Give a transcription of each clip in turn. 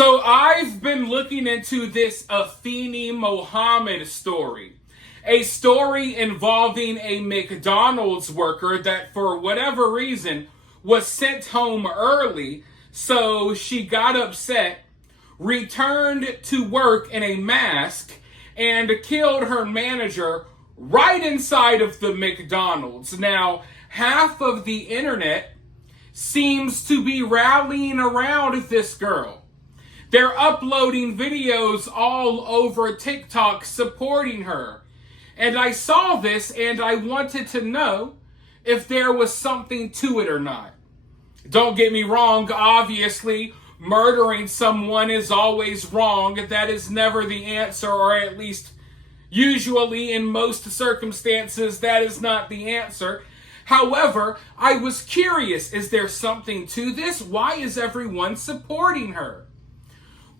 So I've been looking into this Afeni Mohammed story. A story involving a McDonald's worker that for whatever reason was sent home early, so she got upset, returned to work in a mask, and killed her manager right inside of the McDonald's. Now, half of the internet seems to be rallying around this girl. They're uploading videos all over TikTok supporting her. And I saw this and I wanted to know if there was something to it or not. Don't get me wrong, obviously, murdering someone is always wrong. That is never the answer, or at least usually in most circumstances, that is not the answer. However, I was curious, is there something to this? Why is everyone supporting her?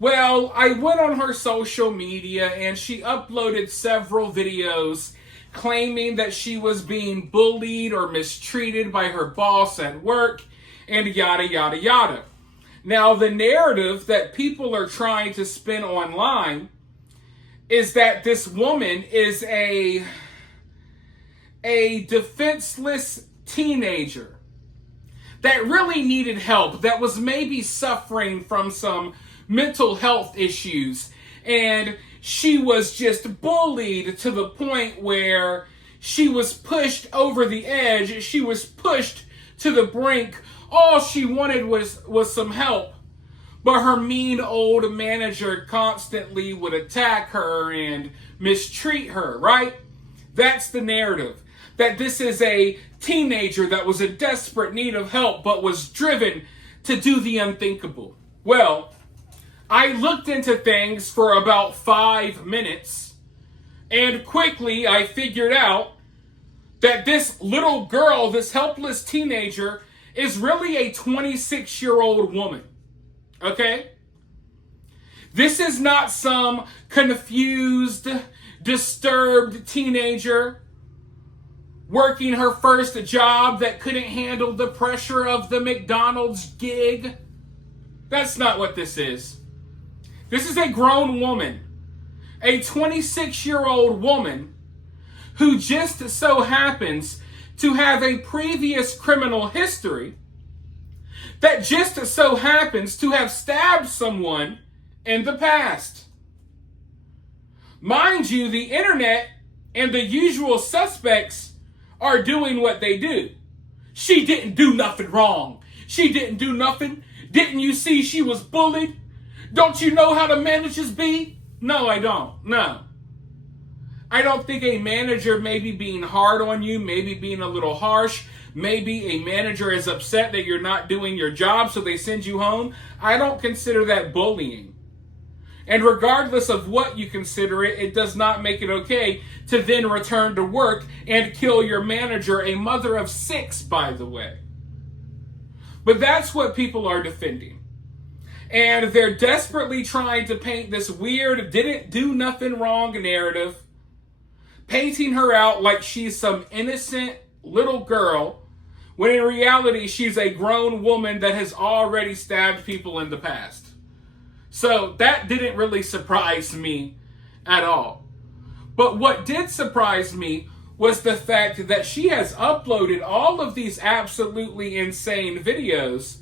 Well, I went on her social media and she uploaded several videos claiming that she was being bullied or mistreated by her boss at work and yada, yada, yada. Now, the narrative that people are trying to spin online is that this woman is a defenseless teenager that really needed help, that was maybe suffering from some mental health issues, and she was just bullied to the point where she was pushed over the edge, she was pushed to the brink. All she wanted was some help, but her mean old manager constantly would attack her and mistreat her, right? That's the narrative. That this is a teenager that was in desperate need of help but was driven to do the unthinkable. Well, I looked into things for about 5 minutes, and quickly I figured out that this little girl, this helpless teenager, is really a 26-year-old woman. Okay? This is not some confused, disturbed teenager working her first job that couldn't handle the pressure of the McDonald's gig. That's not what this is. This is a grown woman, a 26-year-old woman who just so happens to have a previous criminal history, that just so happens to have stabbed someone in the past. Mind you, the internet and the usual suspects are doing what they do. She didn't do nothing wrong. She didn't do nothing. Didn't you see she was bullied? Don't you know how the managers be? No, I don't. No. I don't think a manager may be being hard on you, maybe being a little harsh. Maybe a manager is upset that you're not doing your job, so they send you home. I don't consider that bullying. And regardless of what you consider it, it does not make it okay to then return to work and kill your manager, a mother of 6, by the way. But that's what people are defending. And they're desperately trying to paint this weird, didn't do nothing wrong narrative, painting her out like she's some innocent little girl, when in reality she's a grown woman that has already stabbed people in the past. So that didn't really surprise me at all. But what did surprise me was the fact that she has uploaded all of these absolutely insane videos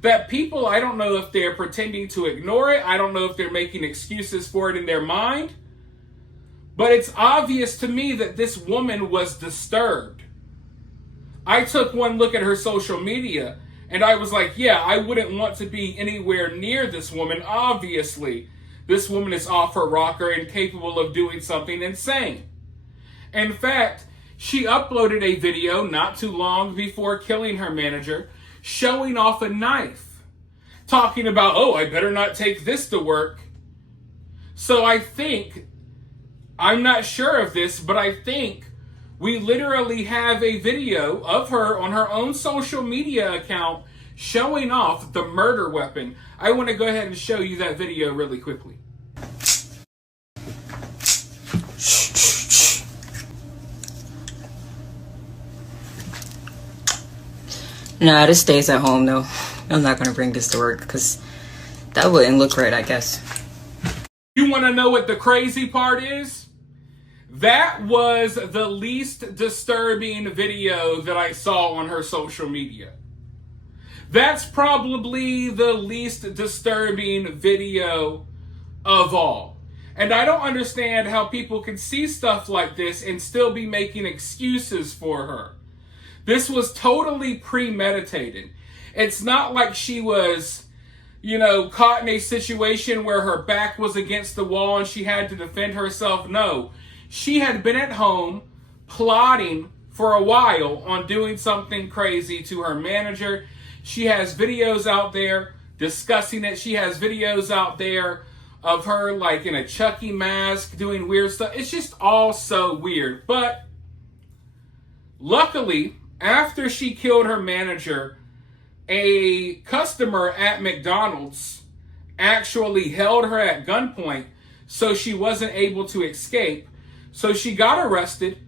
that people, I don't know if they're pretending to ignore it. I don't know if they're making excuses for it in their mind. But it's obvious to me that this woman was disturbed. I took one look at her social media and I was like, yeah, I wouldn't want to be anywhere near this woman. Obviously, this woman is off her rocker and capable of doing something insane. In fact, she uploaded a video not too long before killing her manager, showing off a knife, talking about, oh, I better not take this to work. So I think, I'm not sure of this, but I think we literally have a video of her on her own social media account showing off the murder weapon. I want to go ahead and show you that video really quickly. Nah, this stays at home though. I'm not gonna bring this to work because That wouldn't look right, I guess. You want to know what the crazy part is? That was the least disturbing video that I saw on her social media. That's probably the least disturbing video of all. And I don't understand how people can see stuff like this and still be making excuses for her. This was totally premeditated. It's not like she was, caught in a situation where her back was against the wall and she had to defend herself. No, she had been at home plotting for a while on doing something crazy to her manager. She has videos out there discussing it. She has videos out there of her like in a Chucky mask doing weird stuff. It's just all so weird. But luckily, after she killed her manager, a customer at McDonald's actually held her at gunpoint so she wasn't able to escape. So she got arrested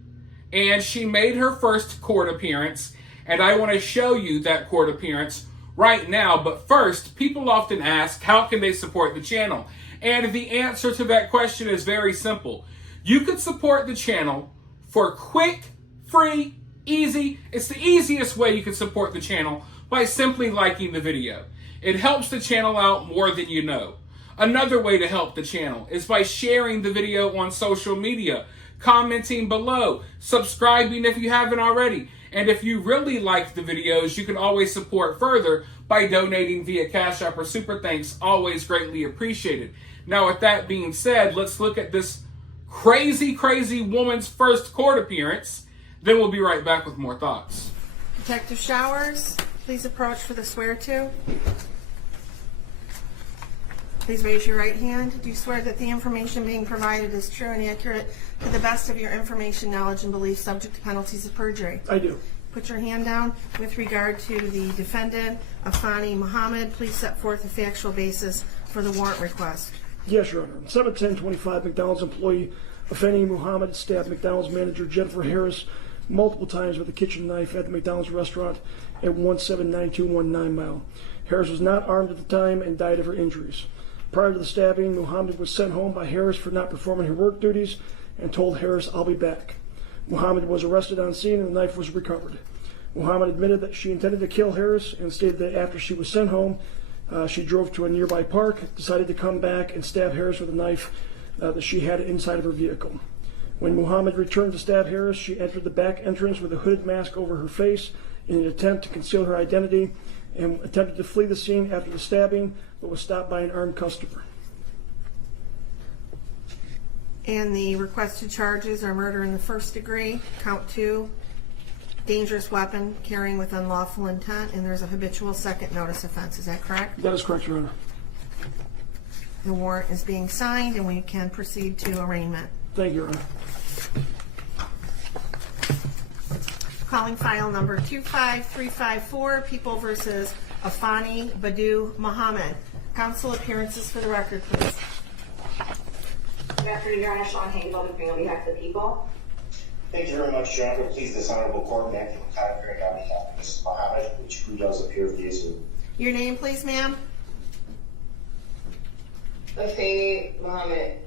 and she made her first court appearance. And I want to show you that court appearance right now. But first, people often ask, how can they support the channel? And the answer to that question is very simple. You can support the channel for quick, free, easy. It's the easiest way you can support the channel by simply liking the video. It helps the channel out more than you know. Another way to help the channel is by sharing the video on social media, commenting below, subscribing if you haven't already. And if you really like the videos, you can always support further by donating via Cash App or Super Thanks. Always greatly appreciated. Now, with that being said, let's look at this crazy, crazy woman's first court appearance. Then we'll be right back with more thoughts. Detective Showers, please approach for the swear-to. Please raise your right hand. Do you swear that the information being provided is true and accurate to the best of your information, knowledge, and belief, subject to penalties of perjury? I do. Put your hand down. With regard to the defendant, Afeni Muhammad, please set forth a factual basis for the warrant request. Yes, Your Honor. 7/10/25, McDonald's employee Afeni Muhammad stabbed McDonald's manager Jennifer Harris multiple times with a kitchen knife at the McDonald's restaurant at 179219 Mile. Harris was not armed at the time and died of her injuries. Prior to the stabbing, Muhammad was sent home by Harris for not performing her work duties and told Harris, "I'll be back." Muhammad was arrested on scene and the knife was recovered. Muhammad admitted that she intended to kill Harris and stated that after she was sent home, she drove to a nearby park, decided to come back and stab Harris with a knife that she had inside of her vehicle. When Muhammad returned to stab Harris, she entered the back entrance with a hooded mask over her face in an attempt to conceal her identity and attempted to flee the scene after the stabbing, but was stopped by an armed customer. And the requested charges are murder in the first degree, count 2, dangerous weapon, carrying with unlawful intent, and there's a habitual second notice offense. Is that correct? That is correct, Your Honor. The warrant is being signed and we can proceed to arraignment. Thank you, Your Honor. Calling file number 25354, People versus Afeni Badu Muhammad. Counsel appearances for the record, please. Good afternoon, Your Honor. Sean Hagel, on behalf of the people. Thank you very much, Your Honor. Please, this honorable court, Matthew McConnell, appearing on behalf of Mrs. Muhammad, who does appear via Zoom. Your name, please, ma'am? Afeni Muhammad.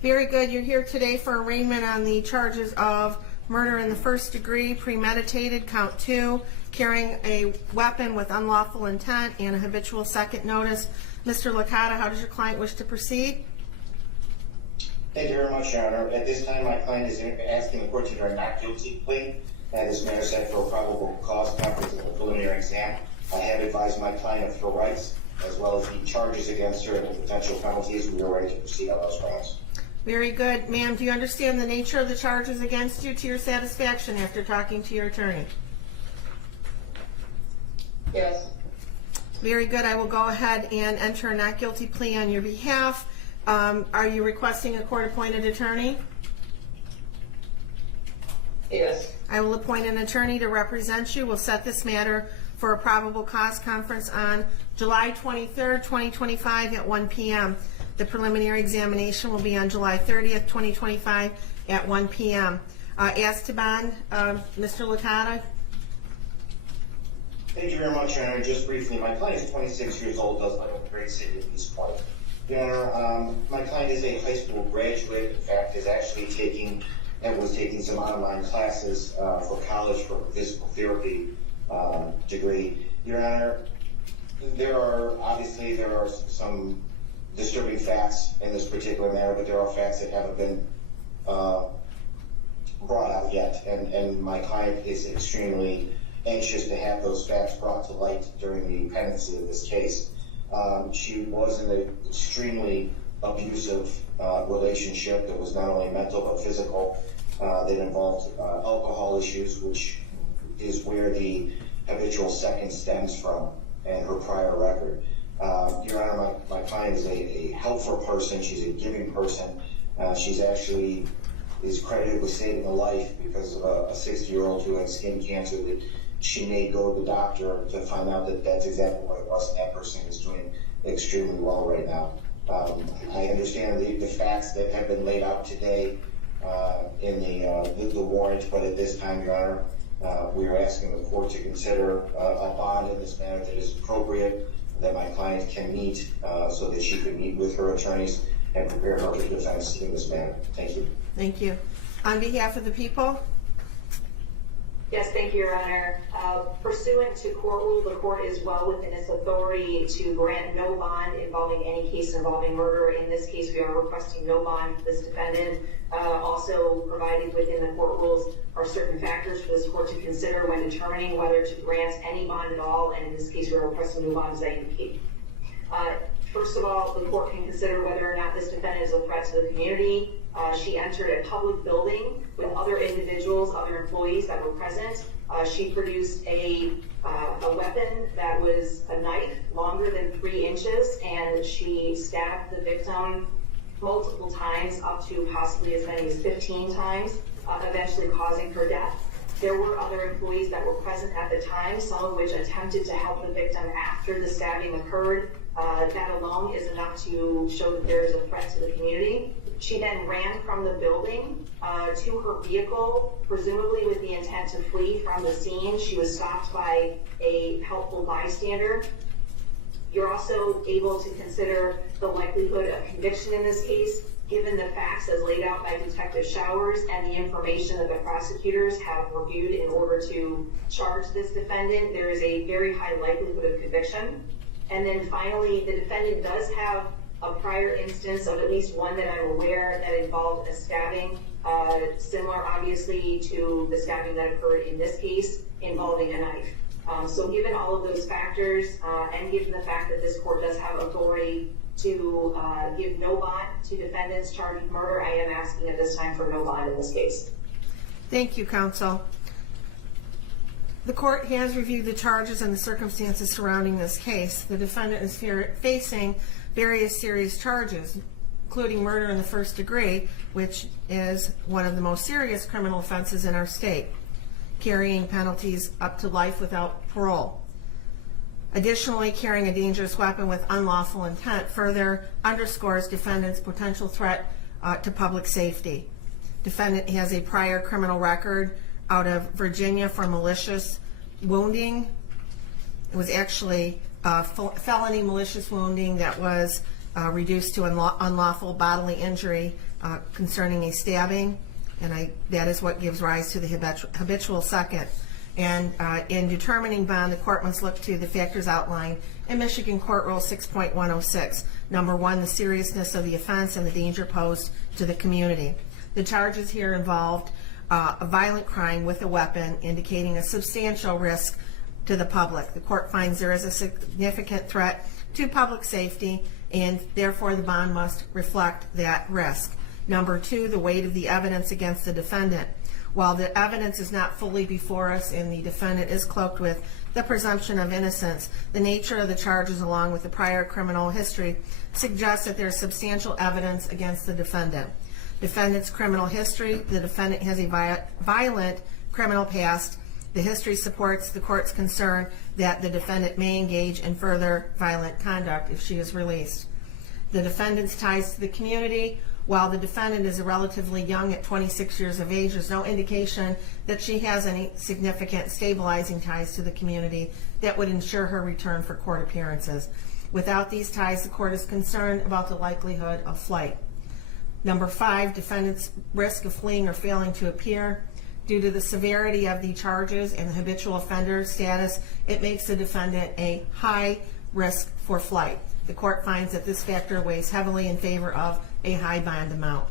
Very good. You're here today for arraignment on the charges of murder in the first degree, premeditated, count 2, carrying a weapon with unlawful intent, and a habitual second notice. Mr. Licata, how does your client wish to proceed? Thank you very much, Your Honor. At this time, my client is asking the court to enter a not guilty plea. This matter set for a probable cause conference of a preliminary exam. I have advised my client of her rights, as well as the charges against her and the potential penalties. We are ready to proceed on those grounds. Very good. Ma'am, do you understand the nature of the charges against you to your satisfaction after talking to your attorney? Yes. Very good. I will go ahead and enter a not guilty plea on your behalf. Are you requesting a court-appointed attorney? Yes. I will appoint an attorney to represent you. We'll set this matter for a probable cause conference on July 23rd, 2025 at 1 p.m. The preliminary examination will be on July 30th, 2025 at 1 p.m. As to bond, Mr. Licata? Thank you very much, Your Honor. Just briefly, my client is 26 years old, does live in the great city of East Point. Your Honor, my client is a high school graduate. In fact, is actually was taking some online classes for college for a physical therapy degree. Your Honor, there are some disturbing facts in this particular matter, but there are facts that haven't been brought out yet, and my client is extremely anxious to have those facts brought to light during the pendency of this case. She was in an extremely abusive relationship that was not only mental but physical, that involved alcohol issues, which is where the habitual second stems from, and her prior record. Your Honor, my client is a helpful person. She's a giving person. She's actually is credited with saving a life because of a 60-year-old who had skin cancer that she may go to the doctor to find out that that's exactly what it was, and that person is doing extremely well right now. I understand the facts that have been laid out today in the warrant, but at this time, Your Honor, we are asking the court to consider a bond in this matter that is appropriate, that my client can meet so that she can meet with her attorneys and prepare her defense in this matter. Thank you. Thank you. On behalf of the people? Yes, thank you, Your Honor. Pursuant to court rule, the court is well within its authority to grant no bond involving any case involving murder. In this case, we are requesting no bond for this defendant. Also provided within the court rules are certain factors for this court to consider when determining whether to grant any bond at all, and in this case, we are requesting no bond, as I indicated. First of all, the court can consider whether or not this defendant is a threat to the community. She entered a public building with other individuals, other employees that were present. She produced a weapon that was a knife longer than 3 inches, and she stabbed the victim multiple times, up to possibly as many as 15 times, eventually causing her death. There were other employees that were present at the time, some of which attempted to help the victim after the stabbing occurred. That alone is enough to show that there is a threat to the community. She then ran from the building to her vehicle, presumably with the intent to flee from the scene. She was stopped by a helpful bystander. You're also able to consider the likelihood of conviction in this case, given the facts as laid out by Detective Showers and the information that the prosecutors have reviewed in order to charge this defendant. There is a very high likelihood of conviction. And then finally, the defendant does have a prior instance of at least one that I'm aware that involved a stabbing, similar obviously to the stabbing that occurred in this case involving a knife. So given all of those factors, and given the fact that this court does have authority to give no bond to defendants charged with murder, I am asking at this time for no bond in this case. Thank you, counsel. The court has reviewed the charges and the circumstances surrounding this case. The defendant is facing various serious charges, including murder in the first degree, which is one of the most serious criminal offenses in our state, carrying penalties up to life without parole. Additionally, carrying a dangerous weapon with unlawful intent further underscores defendant's potential threat to public safety. Defendant has a prior criminal record out of Virginia for malicious wounding. It was actually felony malicious wounding that was reduced to unlawful bodily injury concerning a stabbing, and that is what gives rise to the habitual second. And in determining bond, the court must look to the factors outlined in Michigan Court Rule 6.106. Number 1, the seriousness of the offense and the danger posed to the community. The charges here involved a violent crime with a weapon, indicating a substantial risk to the public. The court finds there is a significant threat to public safety, and therefore the bond must reflect that risk. Number 2, the weight of the evidence against the defendant. While the evidence is not fully before us and the defendant is cloaked with the presumption of innocence, the nature of the charges along with the prior criminal history suggests that there is substantial evidence against the defendant. Defendant's criminal history: the defendant has a violent criminal past. The history supports the court's concern that the defendant may engage in further violent conduct if she is released. The defendant's ties to the community: While the defendant is relatively young at 26 years of age, there's no indication that she has any significant stabilizing ties to the community that would ensure her return for court appearances. Without these ties, the court is concerned about the likelihood of flight. Number 5, defendant's risk of fleeing or failing to appear. Due to the severity of the charges and the habitual offender status, it makes the defendant a high risk for flight. The court finds that this factor weighs heavily in favor of a high bond amount.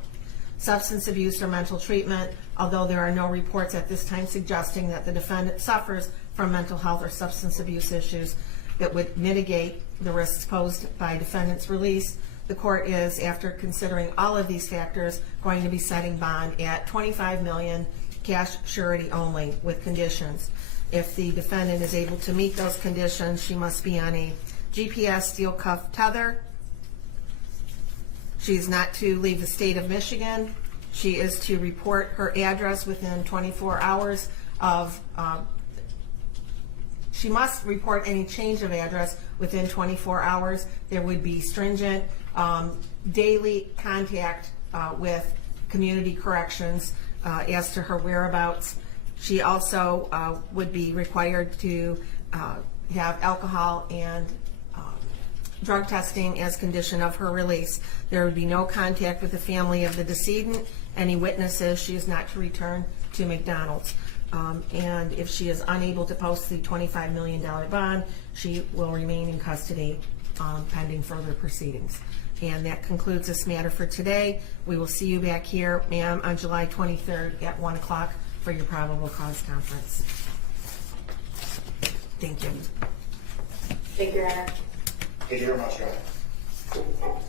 Substance abuse or mental treatment, although there are no reports at this time suggesting that the defendant suffers from mental health or substance abuse issues that would mitigate the risks posed by defendant's release, the court is, after considering all of these factors, going to be setting bond at $25 million cash surety only with conditions. If the defendant is able to meet those conditions, she must be on a GPS steel cuff tether. She's not to leave the state of Michigan. She is to report her address within 24 hours of, she must report any change of address within 24 hours. There would be stringent daily contact with community corrections as to her whereabouts. She also would be required to have alcohol and drug testing as condition of her release. There would be no contact with the family of the decedent. Any witnesses, she is not to return to McDonald's. And if she is unable to post the $25 million bond, she will remain in custody pending further proceedings. And that concludes this matter for today. We will see you back here, ma'am, on July 23rd at 1 o'clock for your probable cause conference. Thank you. Thank you, Your Honor. Thank you very much, Your Honor.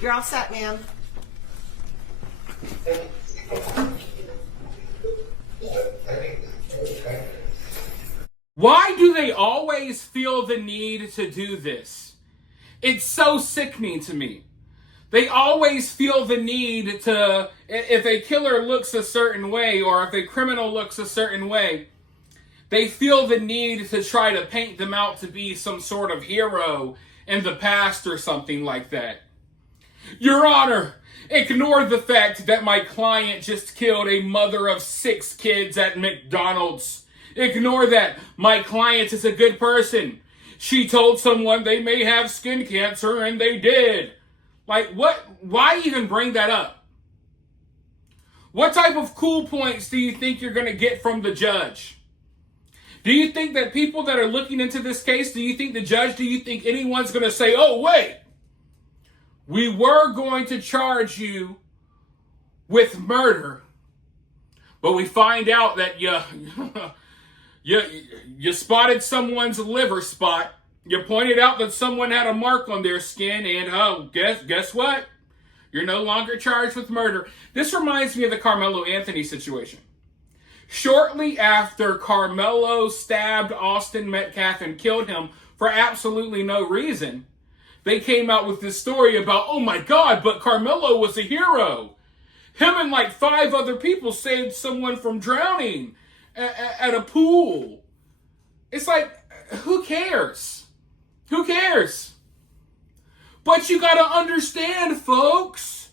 You're all set, ma'am. Why do they always feel the need to do this? It's so sickening to me. They always feel the need to, if a killer looks a certain way or if a criminal looks a certain way, they feel the need to try to paint them out to be some sort of hero in the past or something like that. Your Honor, ignore the fact that my client just killed a mother of 6 kids at McDonald's. Ignore that. My client is a good person. She told someone they may have skin cancer, and they did. Like, what? Why even bring that up? What type of cool points do you think you're going to get from the judge? Do you think that people that are looking into this case, do you think the judge, do you think anyone's going to say, oh, wait, we were going to charge you with murder, but we find out that you spotted someone's liver spot. You pointed out that someone had a mark on their skin, and guess what? You're no longer charged with murder. This reminds me of the Carmelo Anthony situation. Shortly after Carmelo stabbed Austin Metcalf and killed him for absolutely no reason, they came out with this story about, oh my God, but Carmelo was a hero. Him and like 5 other people saved someone from drowning at a pool. It's like, who cares? Who cares? But you gotta understand, folks,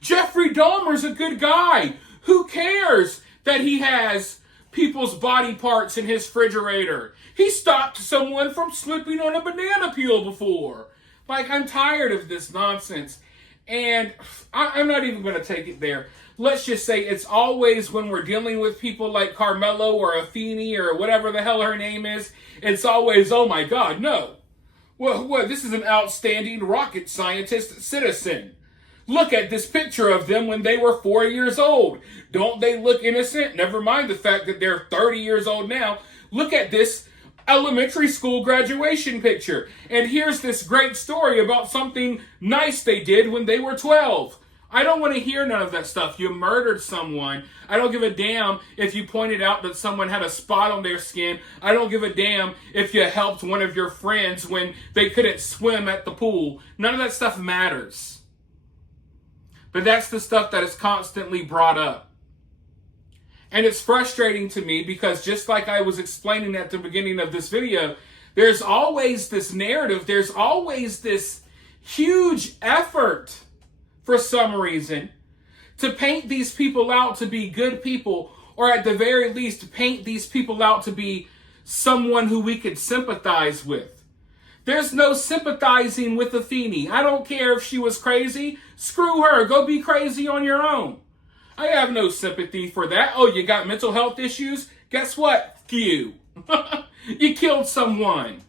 Jeffrey Dahmer's a good guy. Who cares that he has people's body parts in his refrigerator? He stopped someone from slipping on a banana peel before. Like, I'm tired of this nonsense. And I'm not even going to take it there. Let's just say it's always when we're dealing with people like Carmelo or Afeni or whatever the hell her name is, it's always, oh my God, no. Well, this is an outstanding rocket scientist citizen. Look at this picture of them when they were 4 years old. Don't they look innocent? Never mind the fact that they're 30 years old now. Look at this elementary school graduation picture. And here's this great story about something nice they did when they were 12. I don't want to hear none of that stuff. You murdered someone. I don't give a damn if you pointed out that someone had a spot on their skin. I don't give a damn if you helped one of your friends when they couldn't swim at the pool. None of that stuff matters. But that's the stuff that is constantly brought up. And it's frustrating to me because just like I was explaining at the beginning of this video, there's always this narrative, there's always this huge effort for some reason to paint these people out to be good people, or at the very least paint these people out to be someone who we could sympathize with. There's no sympathizing with Afeni. I don't care if she was crazy. Screw her. Go be crazy on your own. I have no sympathy for that. Oh, you got mental health issues? Guess what? You. You killed someone.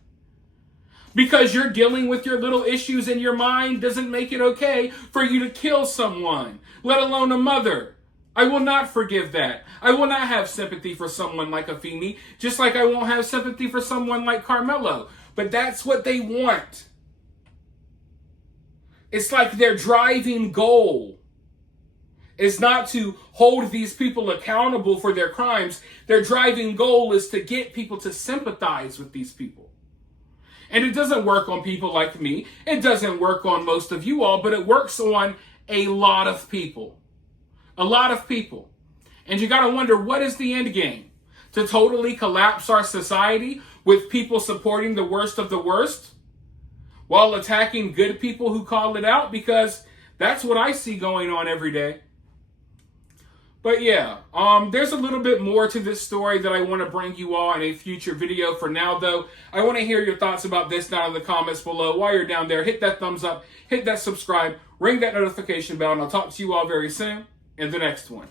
Because you're dealing with your little issues in your mind doesn't make it okay for you to kill someone, let alone a mother. I will not forgive that. I will not have sympathy for someone like Afeni, just like I won't have sympathy for someone like Carmelo. But that's what they want. It's like their driving goal is not to hold these people accountable for their crimes. Their driving goal is to get people to sympathize with these people. And it doesn't work on people like me. It doesn't work on most of you all, but it works on a lot of people. A lot of people. And you got to wonder, what is the end game? To totally collapse our society with people supporting the worst of the worst while attacking good people who call it out? Because that's what I see going on every day. But yeah, there's a little bit more to this story that I want to bring you all in a future video. For now, though, I want to hear your thoughts about this down in the comments below. While you're down there, hit that thumbs up, hit that subscribe, ring that notification bell, and I'll talk to you all very soon in the next one.